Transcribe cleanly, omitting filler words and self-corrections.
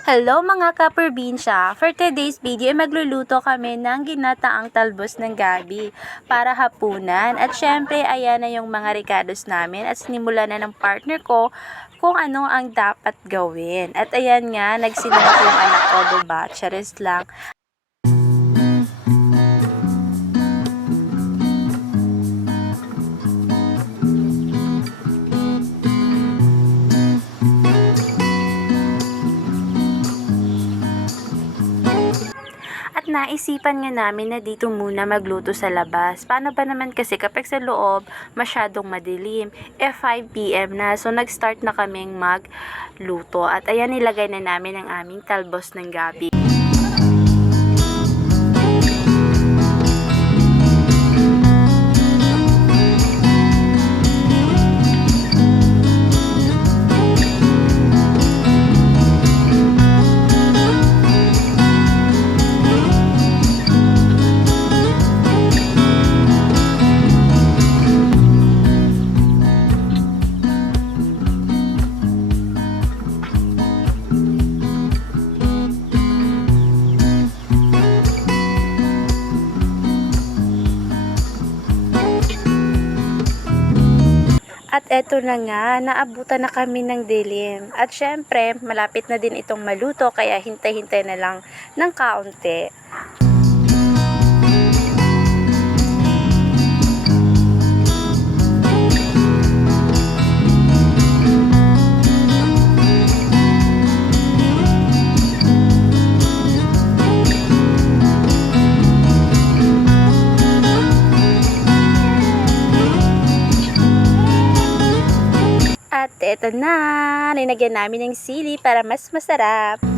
Hello mga kaprobinsya! For today's video ay magluluto kami ng ginataang talbos ng gabi para hapunan. At syempre ayan na yung mga recados namin at sinimula na ng partner ko kung ano ang dapat gawin. At ayan nga, nagsinunod yung anak ko, diba? Charis lang. At naisipan nga namin na dito muna magluto sa labas. Paano ba naman kasi kapag sa loob masyadong madilim? 5 PM na. So nag-start na kaming magluto. At ayan, nilagay na namin ang aming talbos ng gabi. At eto na nga, naabutan na kami ng dilim. At syempre, malapit na din itong maluto kaya hintay-hintay na lang ng kaunti. At eto na, linagyan namin ng sili para mas masarap.